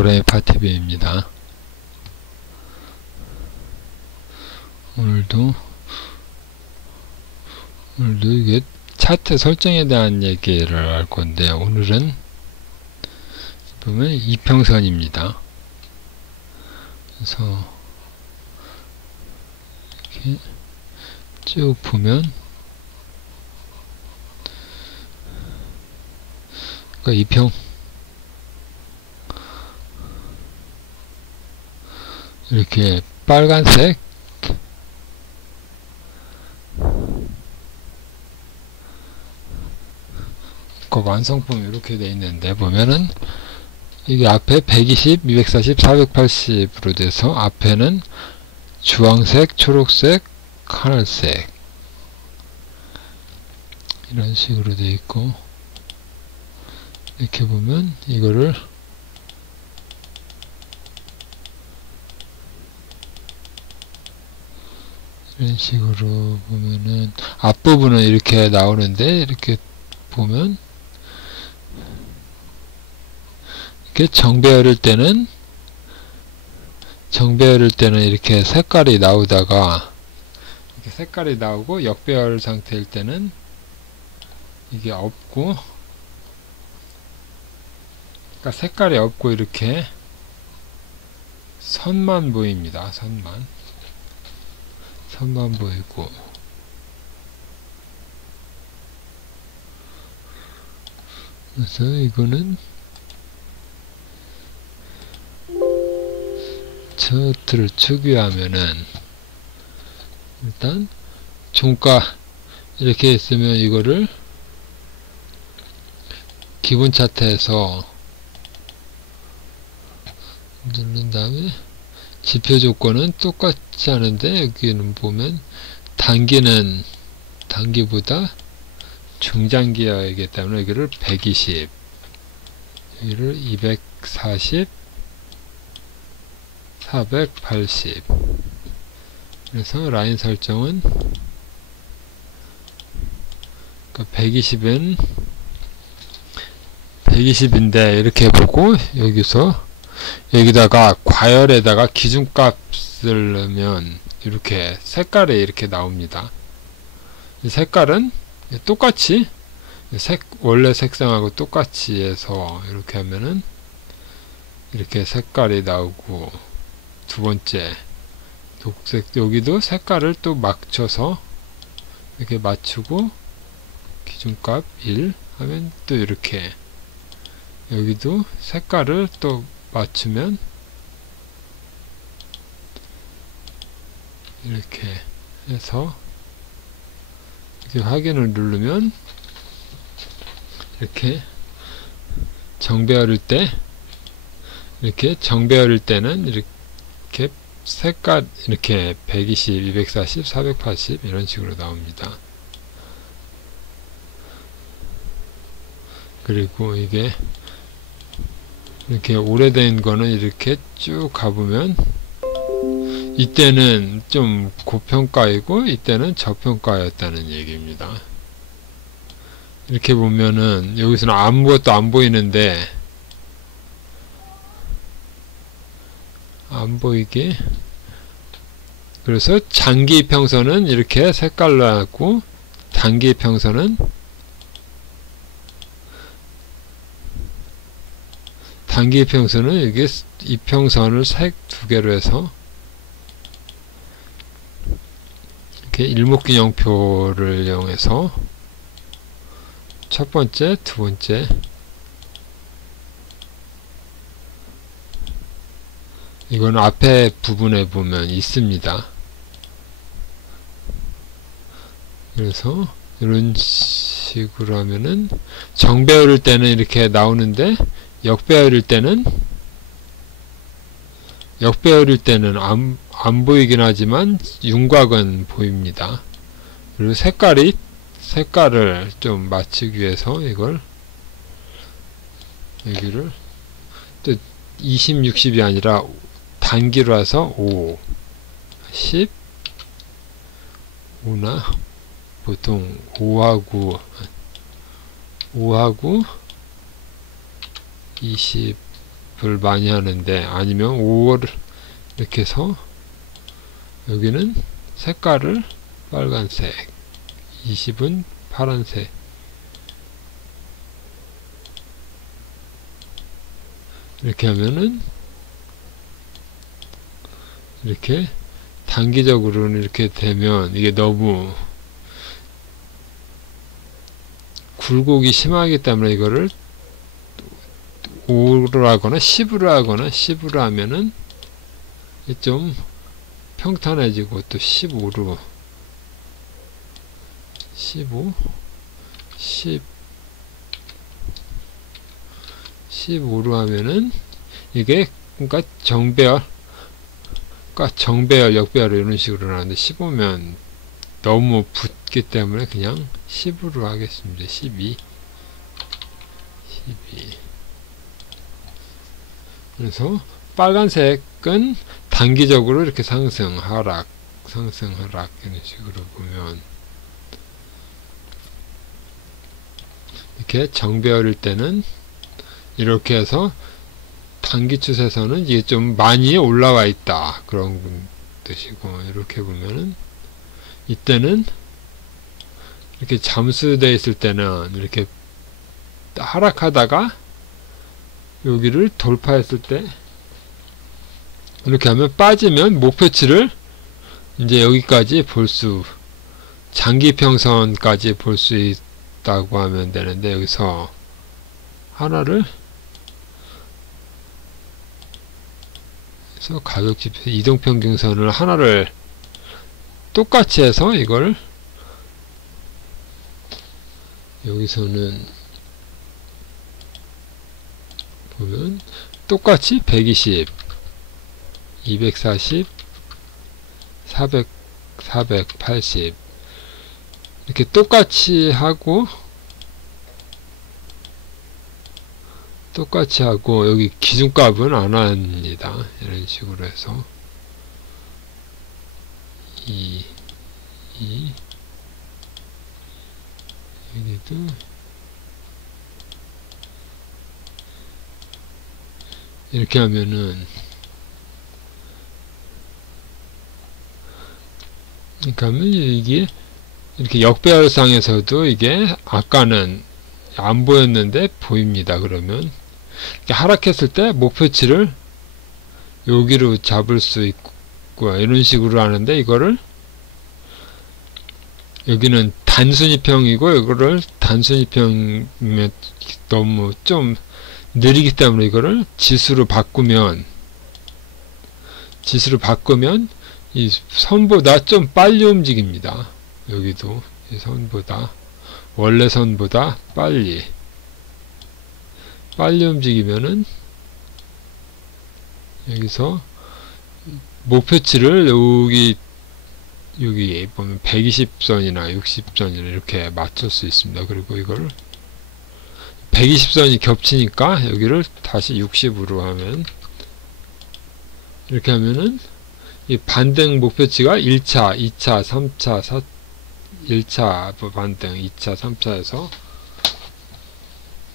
도레미 파티비입니다. 오늘도 이게 차트 설정에 대한 얘기를 할 건데, 오늘은 보면 이평선입니다. 그래서 이렇게 쭉 보면 이평 이렇게 빨간색 완성품이 이렇게 돼 있는데, 보면은 이게 앞에 120, 240, 480으로 돼서 앞에는 주황색, 초록색, 하늘색 이런 식으로 돼 있고, 이렇게 보면 이거를 이런 식으로 보면은 앞부분은 이렇게 나오는데, 이렇게 보면 이렇게 정배열일 때는 이렇게 색깔이 나오다가 이렇게 색깔이 나오고, 역배열 상태일 때는 이게 없고, 그러니까 색깔이 없고 이렇게 선만 보입니다. 선만 보이고, 그래서 이거는 차트를 추기하면은 일단 종가 이렇게 있으면 이거를 기본 차트에서 누른 다음에 지표 조건은 똑같지 않은데, 여기는 보면 단기보다 중장기여야하기 때문에 여기를 120, 여기를 240, 480. 그래서 라인 설정은 120인데 이렇게 보고, 여기다가 과열에다가 기준값을 넣으면 이렇게 색깔이 이렇게 나옵니다. 이 색깔은 똑같이 원래 색상하고 똑같이 해서 이렇게 하면은 이렇게 색깔이 나오고, 두 번째 녹색, 여기도 색깔을 또 맞춰서 이렇게 맞추고, 기준값 1 하면 또 이렇게, 여기도 색깔을 또 맞추면 이렇게 해서 이렇게 확인을 누르면 이렇게 정배열일 때는 이렇게 색깔 이렇게 120, 240, 480 이런 식으로 나옵니다. 그리고 이게 이렇게 오래된 거는 이렇게 쭉 가보면 이때는 좀 고평가이고 이때는 저평가였다는 얘기입니다. 이렇게 보면은 여기서는 아무것도 안 보이는데, 안 보이게, 그래서 장기 평선은 이렇게 색깔로 하고, 단기 평선은 여기 이평선을 색 두 개로 해서 이렇게 일목균형표를 이용해서 첫 번째, 두 번째, 이건 앞에 부분에 보면 있습니다. 그래서 이런 식으로 하면은 정배열일 때는 이렇게 나오는데, 역배열일 때는 안 보이긴 하지만 윤곽은 보입니다. 그리고 색깔을 좀 맞추기 위해서 이걸 여기를 또 20, 60이 아니라 단기로 해서 5, 10, 5나 보통 5하고 20 연습을 많이 하는데, 아니면 5월 이렇게 해서 여기는 색깔을 빨간색, 20은 파란색, 이렇게 하면은 이렇게 단기적으로는 이렇게 되면 이게 너무 굴곡이 심하기 때문에 이거를 5로 하거나 10으로 하거나 10으로 하면은 좀 평탄해지고, 또 15로 15 10 15로 하면은 이게 그러니까 정배열, 그러니까 정배열, 역배열 이런 식으로 나오는데 15면 너무 붙기 때문에 그냥 10으로 하겠습니다. 12 그래서 빨간색은 단기적으로 이렇게 상승, 하락, 상승, 하락 이런 식으로 보면, 이렇게 정배열일 때는 이렇게 해서 단기 추세선은 이게 좀 많이 올라와 있다 그런 뜻이고, 이렇게 보면은 이때는 이렇게 잠수되어 있을 때는 이렇게 하락하다가 여기를 돌파했을 때 이렇게 하면 빠지면 목표치를 이제 여기까지 볼 수, 장기평선까지 볼 수 있다고 하면 되는데, 여기서 하나를 그래서 가격지표 이동평균선을 하나를 똑같이 해서 이걸 여기서는 보면 똑같이 120, 240, 400, 480 이렇게 똑같이 하고 여기 기준값은 안 합니다. 이런 식으로 해서 2 여기도 이렇게 하면은, 그러니까 이게 이렇게 역배열상에서도 이게 아까는 안 보였는데 보입니다. 그러면 이렇게 하락했을 때 목표치를 여기로 잡을 수 있고 이런 식으로 하는데, 이거를 여기는 단순위평이고 이거를 단순위평이면 너무 좀 느리기 때문에 이거를 지수로 바꾸면 이 선보다 좀 빨리 움직입니다. 여기도 이 선보다, 원래 선보다 빨리 움직이면은 여기서 목표치를 여기 보면 120선이나 60선이나 이렇게 맞출 수 있습니다. 그리고 이걸 120선이 겹치니까 여기를 다시 60으로 하면, 이렇게 하면은 이 반등 목표치가 1차, 2차, 3차, 1차 반등, 2차, 3차에서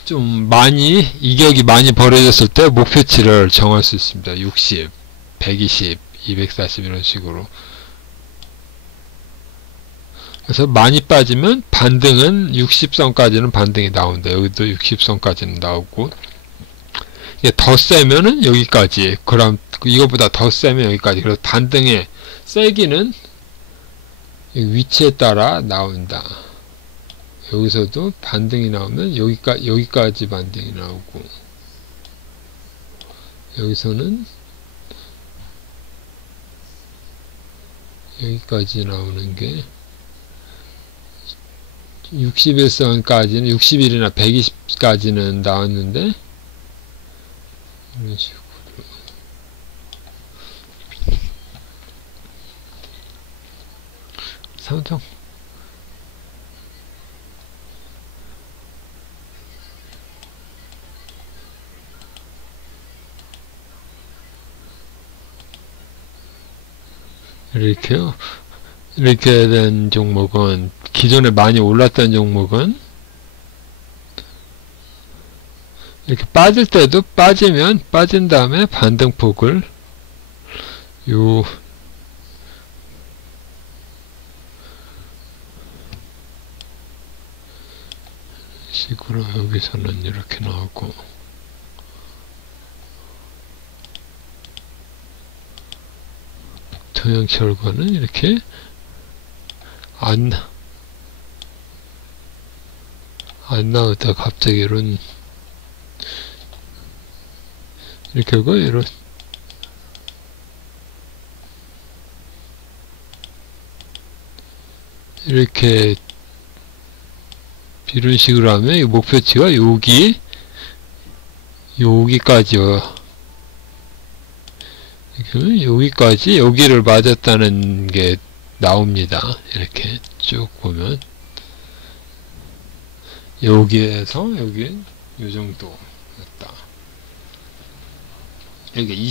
좀 많이 이격이 많이 벌어졌을 때 목표치를 정할 수 있습니다. 60, 120, 240 이런 식으로. 그래서 많이 빠지면 반등은 60선까지는 반등이 나온다. 여기도 60선까지는 나오고, 이게 더 세면은 여기까지, 그럼 이거보다 더 세면 여기까지. 그래서 반등의 세기는 위치에 따라 나온다. 여기서도 반등이 나오면 여기까지 반등이 나오고, 여기서는 여기까지 나오는 게 61선까지는 60일이나 120까지는 나왔는데, 이런 식으로 상승 이렇게요. 이렇게 된 종목은, 기존에 많이 올랐던 종목은 이렇게 빠질 때도 빠진 다음에 반등폭을 요 식으로 여기서는 이렇게 나오고, 토양 철거는 이렇게 안 나오다 갑자기 이렇게 하고 이렇게 이런 식으로 하면 이 목표치가 여기까지요. 여기까지, 여기를 맞았다는 게 나옵니다. 이렇게 쭉 보면 여기에서 여기 요 정도 였다. 여기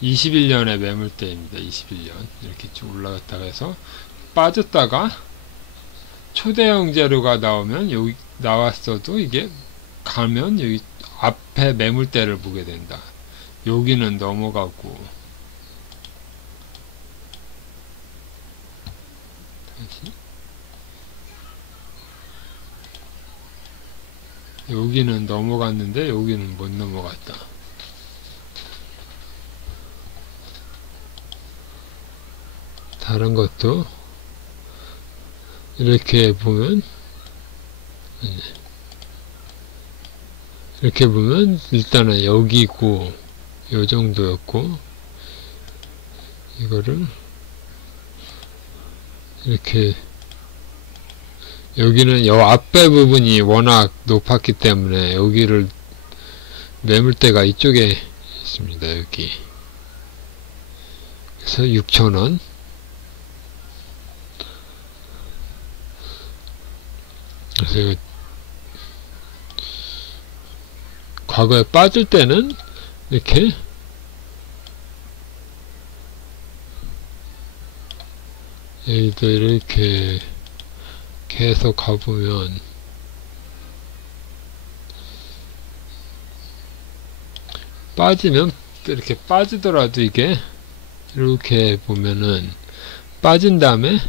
21년의 매물대입니다. 21년 이렇게 쭉 올라갔다가 해서 빠졌다가 초대형 재료가 나오면, 여기 나왔어도 이게 가면 여기 앞에 매물대를 보게 된다. 여기는 넘어가고, 다시 여기는 넘어갔는데 여기는 못 넘어갔다. 다른 것도 이렇게 보면 일단은 여기고 요 정도였고, 이거를 이렇게 여기는 요 앞에 부분이 워낙 높았기 때문에 여기를 매물대가 이쪽에 있습니다. 여기. 그래서 6,000원. 그래서 이거 과거에 빠질 때는 이렇게 여기도 이렇게 계속 가보면 빠지면 이렇게 빠지더라도 이게 이렇게 보면은 빠진 다음에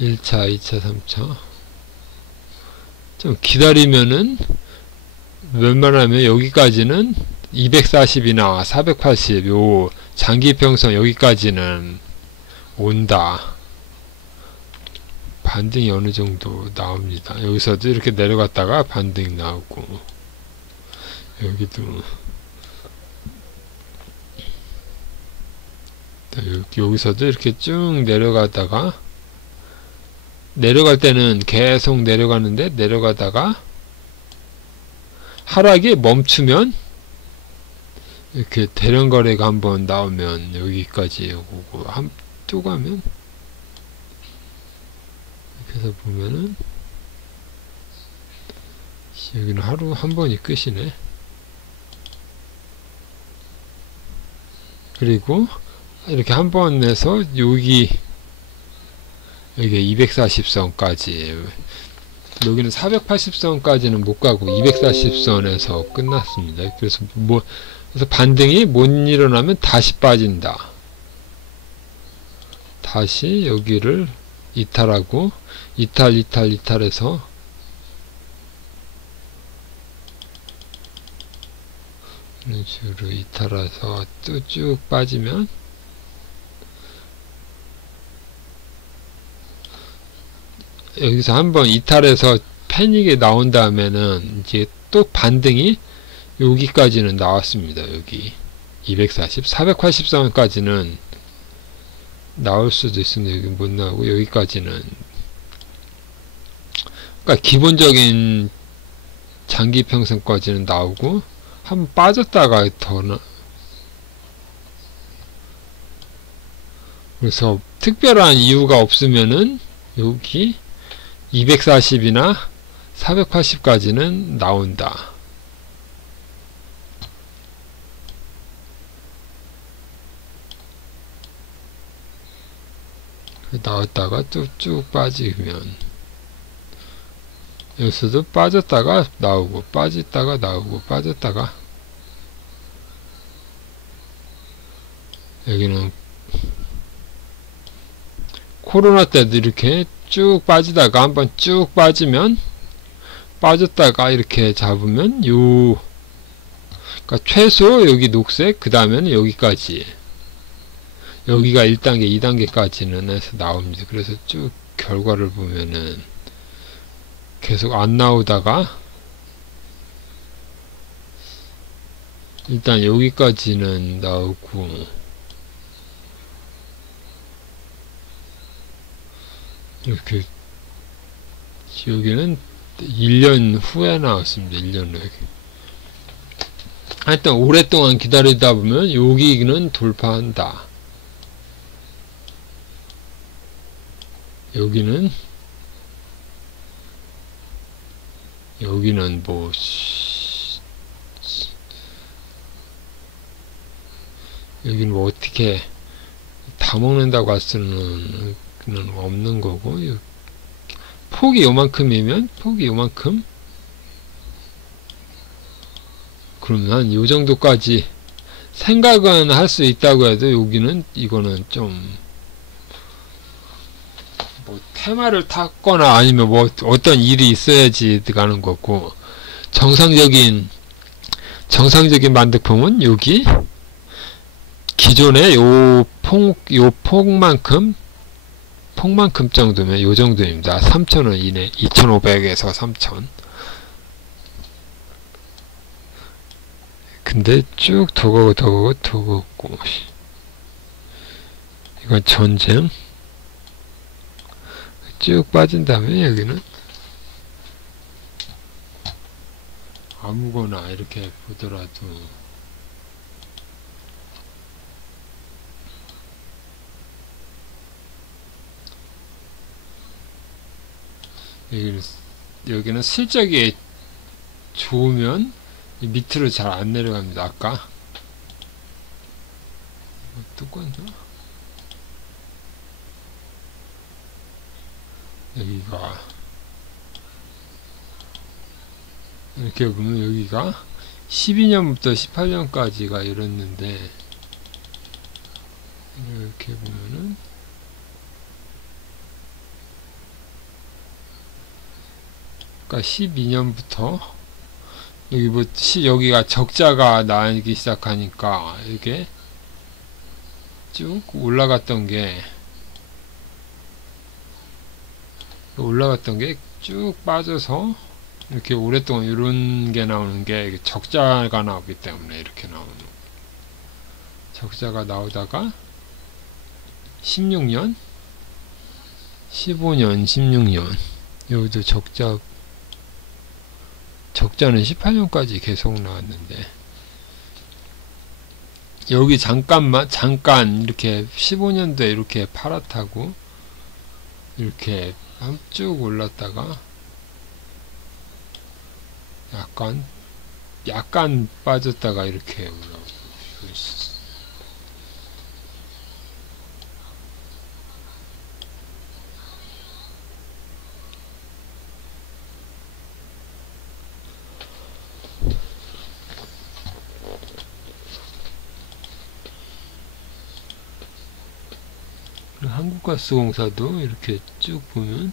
1차, 2차, 3차 좀 기다리면은 웬만하면 여기까지는 240이나 480 요 장기평선 여기까지는 온다. 반등이 어느 정도 나옵니다. 여기서도 이렇게 내려갔다가 반등이 나오고, 여기도 여기서도 이렇게 쭉 내려가다가, 내려갈 때는 계속 내려가는데 내려가다가 하락이 멈추면 이렇게 대량 거래가 한번 나오면 여기까지 오고, 또 가면 이렇게 해서 보면은 여기는 하루 한 번이 끝이네. 그리고 이렇게 한 번에서 여기 240선까지, 여기는 480선까지는 못 가고 240선에서 끝났습니다. 그래서 그래서 반등이 못 일어나면 다시 빠진다. 다시 여기를 이탈하고, 이탈해서 이런 식으로 이탈해서 또 쭉 빠지면 여기서 한번 이탈해서 패닉이 나온 다음에는 이제 또 반등이 여기까지는 나왔습니다. 여기 240, 480선까지는 나올 수도 있습니다. 여기 못 나오고, 여기까지는, 그러니까 기본적인 장기평선까지는 나오고, 한번 빠졌다가 그래서 특별한 이유가 없으면은 여기 240이나 480까지는 나온다. 나왔다가 또 쭉 빠지면 여기서도 빠졌다가 나오고 빠졌다가 나오고 빠졌다가, 여기는 코로나 때도 이렇게 쭉 빠지다가 한번 쭉 빠지면 빠졌다가 이렇게 잡으면 그러니까 최소 여기 녹색, 그 다음에는 여기까지, 여기가 1단계 2단계까지는 해서 나옵니다. 그래서 쭉 결과를 보면은 계속 안 나오다가 일단 여기까지는 나오고, 이렇게 여기는 1년 후에 나왔습니다. 1년 후에. 하여튼 오랫동안 기다리다 보면 여기는 돌파한다. 여기는 뭐 여기는 뭐 어떻게 다 먹는다고 할 수는 없는 거고, 폭이 요만큼이면 폭이 요만큼, 그러면 한 요 정도까지 생각은 할 수 있다고 해도 여기는 이거는 좀 뭐 테마를 탔거나 아니면 뭐 어떤 일이 있어야지 가는 거고, 정상적인 만득품은 여기 기존의 요 폭만큼 정도면 요 정도입니다. 3,000원 이내, 2,500에서 3,000. 근데 쭉 더 가고 이건 전쟁 쭉 빠진 다음에 여기는 아무거나 이렇게 보더라도 여기는 실적이 좋으면 밑으로 잘 안 내려갑니다. 아까 똑같나? 여기가 이렇게 보면 여기가 12년부터 18년까지가 이랬는데, 이렇게 보면은 그러니까 12년부터 여기가 적자가 나기 시작하니까 이렇게 쭉 올라갔던 게 쭉 빠져서 이렇게 오랫동안 이런 게 나오는 게 적자가 나오기 때문에 이렇게 나오는 거예요. 적자가 나오다가 16년, 15년, 16년 여기도 적자는 18년까지 계속 나왔는데, 여기 잠깐 이렇게 15년도에 이렇게 팔았다고 이렇게 쭉 올랐다가 약간 빠졌다가 이렇게 올라오고, 한국가스공사도 이렇게 쭉 보면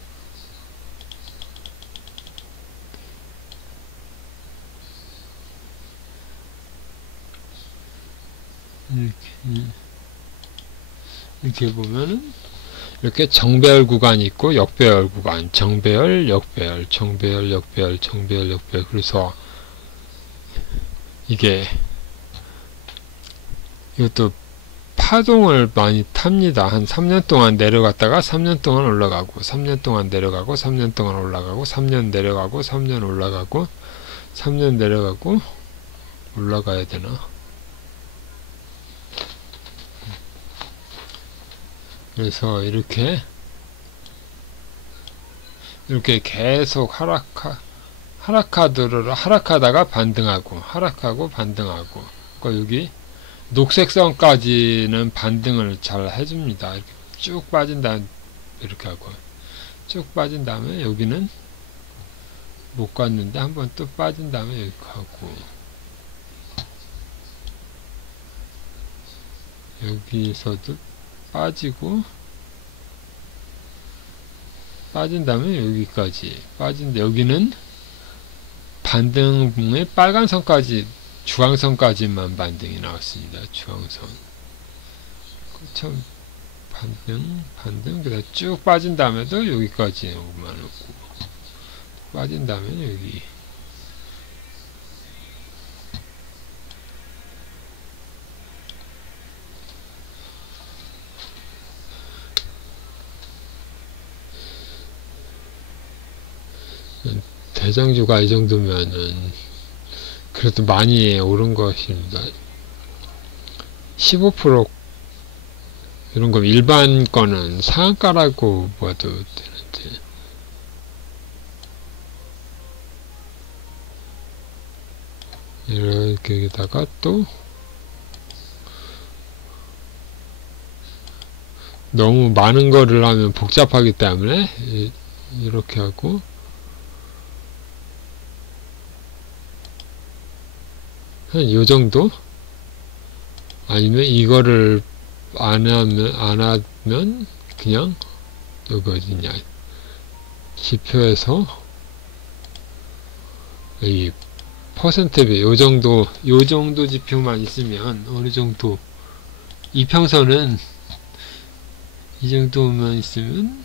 이렇게 보면은 이렇게 정배열 구간이 있고 역배열 구간, 정배열, 역배열, 정배열, 역배열, 정배열, 역배열. 그래서 이것도 파동을 많이 탑니다. 한 3년 동안 내려갔다가 3년 동안 올라가고, 3년 동안 내려가고, 3년 동안 올라가고, 3년 내려가고, 3년 올라가고, 3년 내려가고, 올라가야 되나? 그래서 이렇게 계속 하락하다가 반등하고, 하락하고 반등하고. 그러니까 여기 녹색선까지는 반등을 잘 해줍니다. 이렇게 쭉 빠진 다음 이렇게 하고 쭉 빠진 다음에 여기는 못 갔는데 한번 또 빠진 다음에 여기 가고, 여기서도 빠지고, 빠진 다음에 여기까지 빠진데, 여기는 반등의 빨간 선까지, 주황선까지만 반등이 나왔습니다. 주황선. 처음 반등, 그다음 쭉 빠진 다음에도 여기까지 오고만 오고, 빠진 다음에 여기. 대장주가 이 정도면은 그래도 많이 오른 것입니다. 15% 이런 거 일반 거는 상한가라고 봐도 되는데, 이렇게다가 또 너무 많은 거를 하면 복잡하기 때문에 이렇게 하고, 한 요 정도? 아니면 이거를 안 하면 그냥 여기 어디냐, 지표에서 이 퍼센트비 요 정도 지표만 있으면 어느 정도, 이평선은 이 정도만 있으면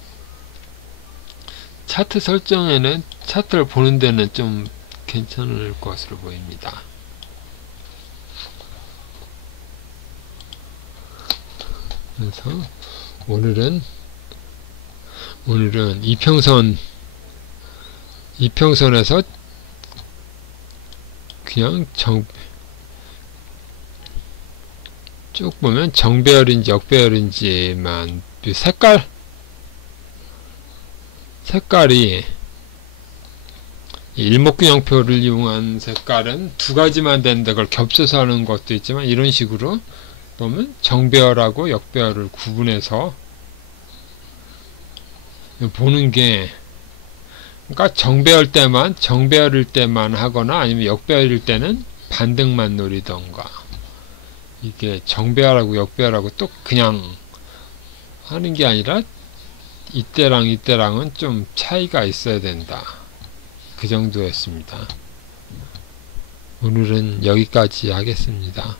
차트 설정에는, 차트를 보는 데는 좀 괜찮을 것으로 보입니다. 그래서 오늘은 이평선에서 그냥 쭉 보면 정배열인지 역배열인지만, 색깔이 일목균형표를 이용한 색깔은 두 가지만 되는데 그걸 겹쳐서 하는 것도 있지만, 이런 식으로 보면 정배열하고 역배열을 구분해서 보는 게, 그러니까 정배열일 때만 하거나 아니면 역배열일 때는 반등만 노리던가, 이게 정배열하고 역배열하고 또 그냥 하는 게 아니라 이때랑은 좀 차이가 있어야 된다. 그 정도였습니다. 오늘은 여기까지 하겠습니다.